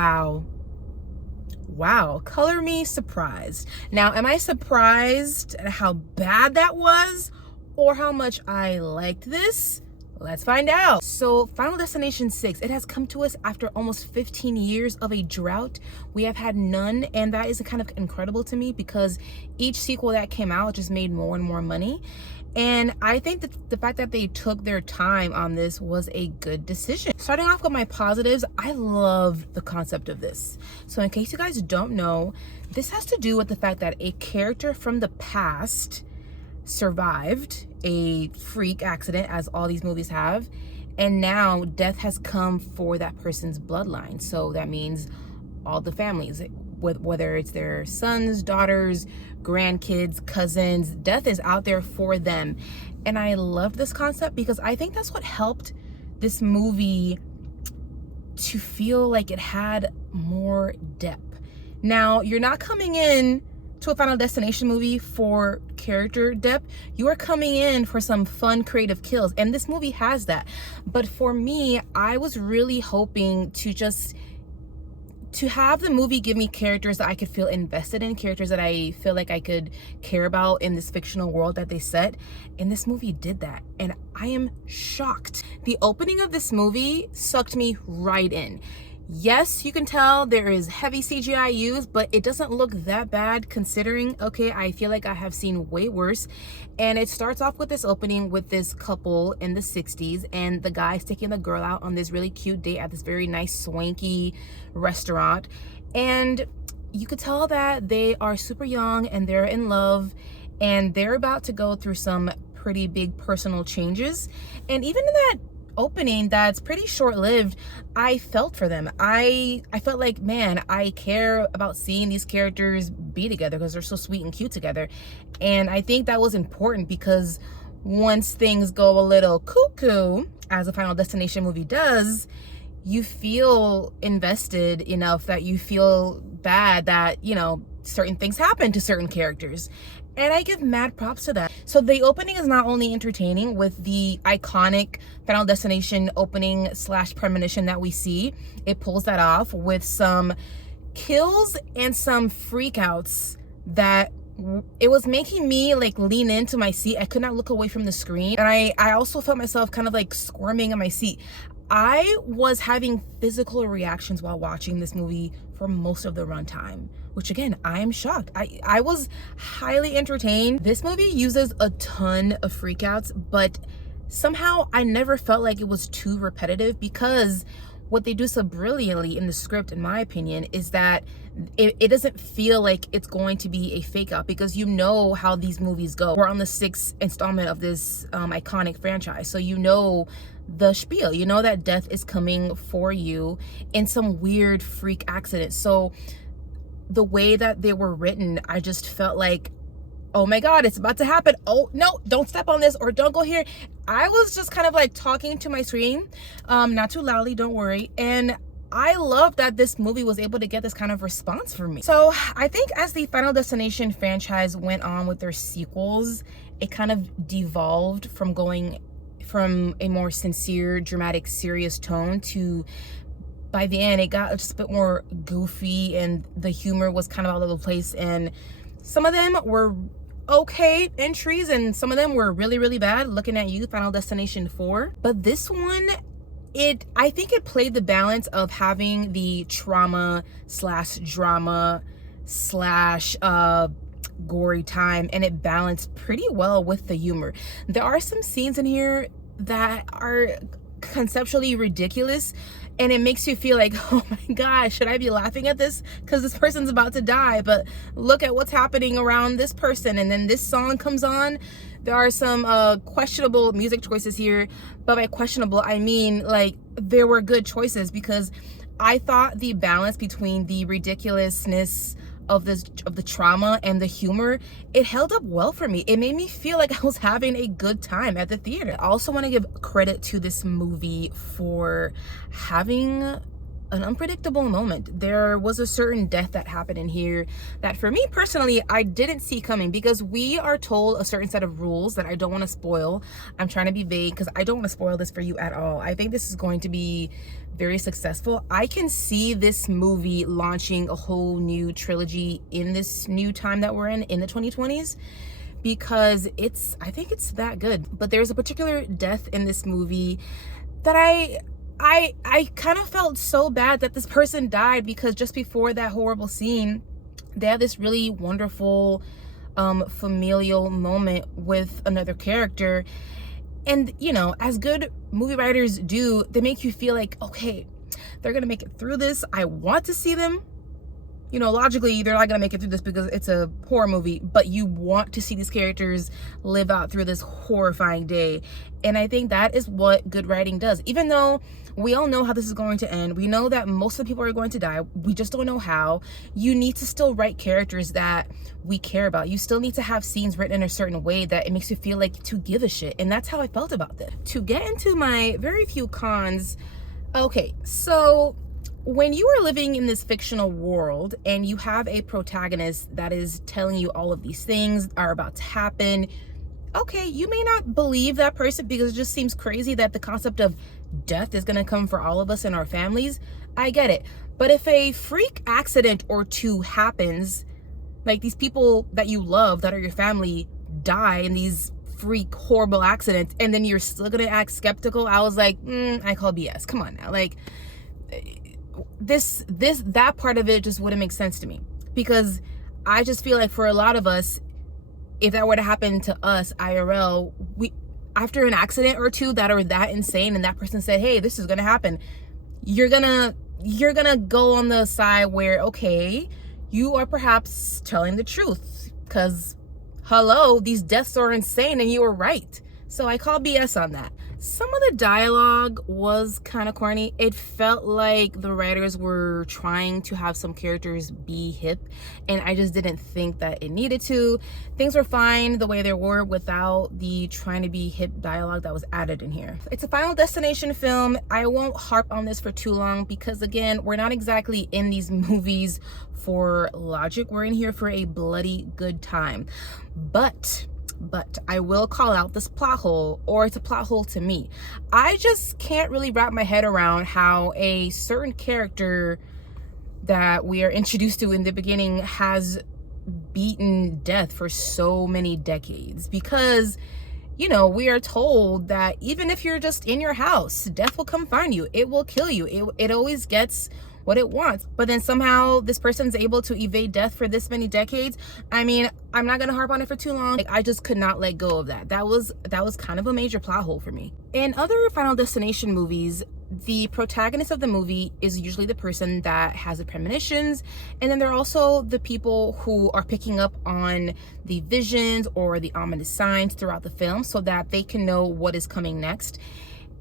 Wow. Wow, color me surprised. Now, am I surprised at how bad that was or how much I liked this? Let's find out. So Final Destination 6, it has come to us after almost 15 years of a drought. We have had none, and that is kind of incredible to me because each sequel that came out just made more and more money. And I think that the fact that they took their time on this was a good decision. Starting off with my positives, I love the concept of this. So in case you guys don't know, this has to do with the fact that a character from the past survived a freak accident, as all these movies have, and now death has come for that person's bloodline. So that means all the families, whether it's their sons, daughters, grandkids, cousins, death is out there for them. And I love this concept because I think that's what helped this movie to feel like it had more depth. Now, you're not coming in to a Final Destination movie for character depth. You are coming in for some fun, creative kills, and this movie has that. But for me, I was really hoping to have the movie give me characters that I could feel invested in, characters that I feel like I could care about in this fictional world that they set. And this movie did that, and I am shocked. The opening of this movie sucked me right in. Yes, you can tell there is heavy CGI used, but it doesn't look that bad considering, okay, I feel like I have seen way worse. And it starts off with this opening with this couple in the 60s, and the guy's taking the girl out on this really cute date at this very nice swanky restaurant. And you could tell that they are super young and they're in love, and they're about to go through some pretty big personal changes. And even in that opening that's pretty short-lived, I felt for them. I felt like, man, I care about seeing these characters be together because they're so sweet and cute together. And I think that was important because once things go a little cuckoo, as a Final Destination movie does, you feel invested enough that you feel bad that, you know, certain things happen to certain characters. And I give mad props to that. So the opening is not only entertaining with the iconic Final Destination opening / premonition that we see, it pulls that off with some kills and some freakouts that it was making me like lean into my seat. I could not look away from the screen. And I also felt myself kind of like squirming in my seat. I was having physical reactions while watching this movie for most of the runtime, which again, I am shocked. I was highly entertained. This movie uses a ton of freakouts, but somehow I never felt like it was too repetitive because what they do so brilliantly in the script, in my opinion, is that it doesn't feel like it's going to be a fake out because you know how these movies go. We're on the 6th installment of this iconic franchise, so you know the spiel. You know that death is coming for you in some weird freak accident. So the way that they were written, I just felt like, oh my God, it's about to happen. Oh no, don't step on this or don't go here. I was just kind of like talking to my screen, not too loudly, don't worry. And I love that this movie was able to get this kind of response from me. So I think as the Final Destination franchise went on with their sequels, it kind of devolved from going from a more sincere, dramatic, serious tone to, by the end, it got just a bit more goofy and the humor was kind of all over the place. And some of them were okay entries and some of them were really, really bad. Looking at you, Final Destination 4. But this one, I think it played the balance of having the trauma / drama / gory time, and it balanced pretty well with the humor. There are some scenes in here that are conceptually ridiculous, and it makes you feel like, oh my gosh, should I be laughing at this because this person's about to die, but look at what's happening around this person. And then this song comes on. There are some questionable music choices here, but by questionable I mean like there were good choices, because I thought the balance between the ridiculousness of the trauma and the humor, it held up well for me. It made me feel like I was having a good time at the theater. I also want to give credit to this movie for having an unpredictable moment. There was a certain death that happened in here that for me personally, I didn't see coming, because we are told a certain set of rules that I don't want to spoil. I'm trying to be vague because I don't want to spoil this for you at all. I think this is going to be very successful. I can see this movie launching a whole new trilogy in this new time that we're in the 2020s, because I think it's that good. But there's a particular death in this movie that I kind of felt so bad that this person died, because just before that horrible scene, they have this really wonderful familial moment with another character. And, you know, as good movie writers do, they make you feel like, okay, they're gonna make it through this. I want to see them. You know, logically, they're not gonna make it through this because it's a horror movie, but you want to see these characters live out through this horrifying day. And I think that is what good writing does. Even though we all know how this is going to end, we know that most of the people are going to die, we just don't know how. You need to still write characters that we care about. You still need to have scenes written in a certain way that it makes you feel like to give a shit. And that's how I felt about this. To get into my very few cons, okay, so when you are living in this fictional world and you have a protagonist that is telling you all of these things are about to happen, okay, you may not believe that person because it just seems crazy that the concept of death is going to come for all of us and our families. I get it. But if a freak accident or two happens, like these people that you love that are your family die in these freak horrible accidents, and then you're still going to act skeptical, I was like, I call BS. Come on now. Like, that part of it just wouldn't make sense to me, because I just feel like for a lot of us, if that were to happen to us IRL, we, after an accident or two that are that insane and that person said, hey, this is gonna happen, you're gonna go on the side where, okay, you are perhaps telling the truth, because hello, these deaths are insane and you were right. So I call BS on that. Some of the dialogue was kind of corny. It felt like the writers were trying to have some characters be hip, and I just didn't think that it needed to. Things were fine the way they were without the trying to be hip dialogue that was added in here. It's a Final Destination film. I won't harp on this for too long because, again, we're not exactly in these movies for logic. We're in here for a bloody good time. But I will call out this plot hole, or it's a plot hole to me. I just can't really wrap my head around how a certain character that we are introduced to in the beginning has beaten death for so many decades. Because, you know, we are told that even if you're just in your house, death will come find you. It will kill you. It always gets what it wants. But then somehow this person's able to evade death for this many decades. I mean, I'm not gonna harp on it for too long. Like, I just could not let go of that. That was kind of a major plot hole for me. In other Final Destination movies, the protagonist of the movie is usually the person that has the premonitions, and then there are also the people who are picking up on the visions or the ominous signs throughout the film so that they can know what is coming next.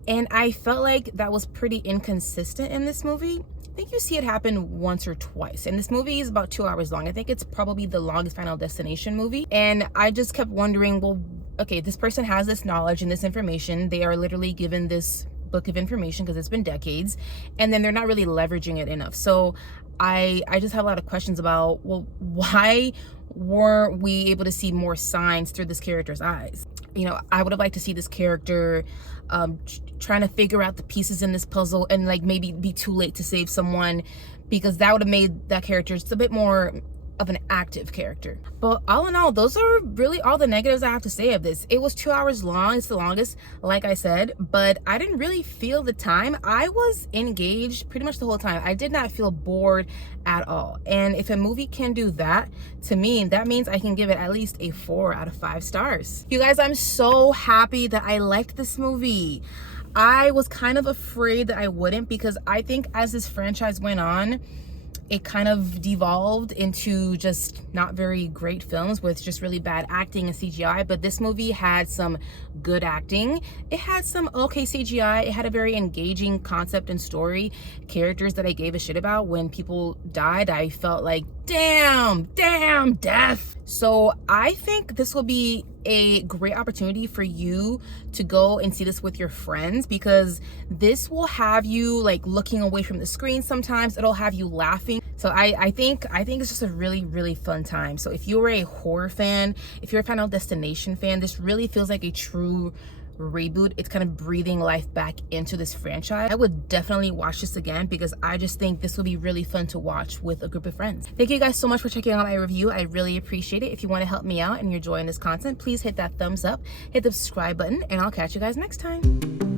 And I felt like that was pretty inconsistent in this movie. I think you see it happen once or twice, and this movie is about 2 hours long. I think it's probably the longest Final Destination movie, and I just kept wondering, well, okay, this person has this knowledge and this information. They are literally given this book of information because it's been decades, and then they're not really leveraging it enough. So I just have a lot of questions about, well, why weren't we able to see more signs through this character's eyes? You know, I would have liked to see this character trying to figure out the pieces in this puzzle and like maybe be too late to save someone, because that would have made that character just a bit more of an active character. But all in all, those are really all the negatives I have to say of this. It was 2 hours long. It's the longest, like I said, but I didn't really feel the time. I was engaged pretty much the whole time. I did not feel bored at all. And if a movie can do that, to me, that means I can give it at least a 4 out of 5 stars. You guys, I'm so happy that I liked this movie. I was kind of afraid that I wouldn't, because I think as this franchise went on, it kind of devolved into just not very great films with just really bad acting and CGI. But this movie had some good acting. It had some okay CGI. It had a very engaging concept and story. Characters that I gave a shit about. When people died, I felt like, damn, death. So I think this will be a great opportunity for you to go and see this with your friends, because this will have you like looking away from the screen sometimes. It'll have you laughing. So I think it's just a really, really fun time. So if you're a horror fan, if you're a Final Destination fan, this really feels like a true reboot. It's kind of breathing life back into this franchise. I would definitely watch this again because I just think this will be really fun to watch with a group of friends. Thank you guys so much for checking out my review. I really appreciate it. If you want to help me out and you're enjoying this content, please hit that thumbs up, hit the subscribe button, and I'll catch you guys next time.